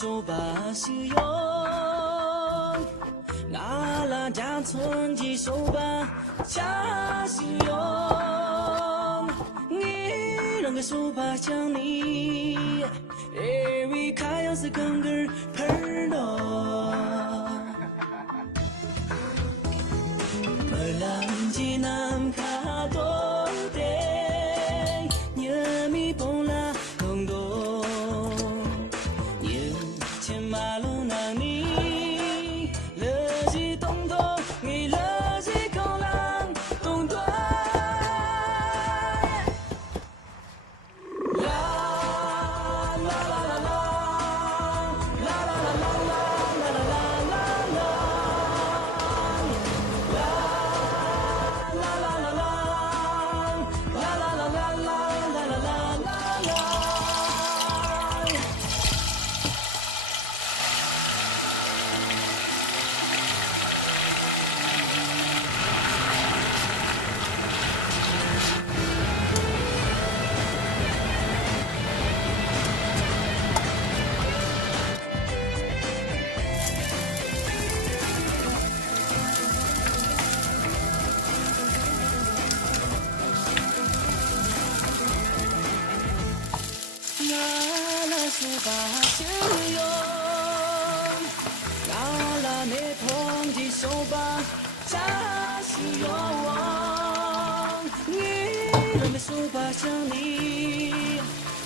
手把使用，阿拉家村的手把加使用，你让个手把想你，every 开样是更个喷咯。Perlanji nam kha do de nhớ mi bông la không đô như trên ma lu nàng ni lỡ gì tông đô nghĩ lỡ gì không làm tông đô la la la la la la la la la la la la la手把使用，阿拉那同的手把加使用，你让的手把想你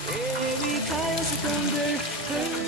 ，every 开是更个。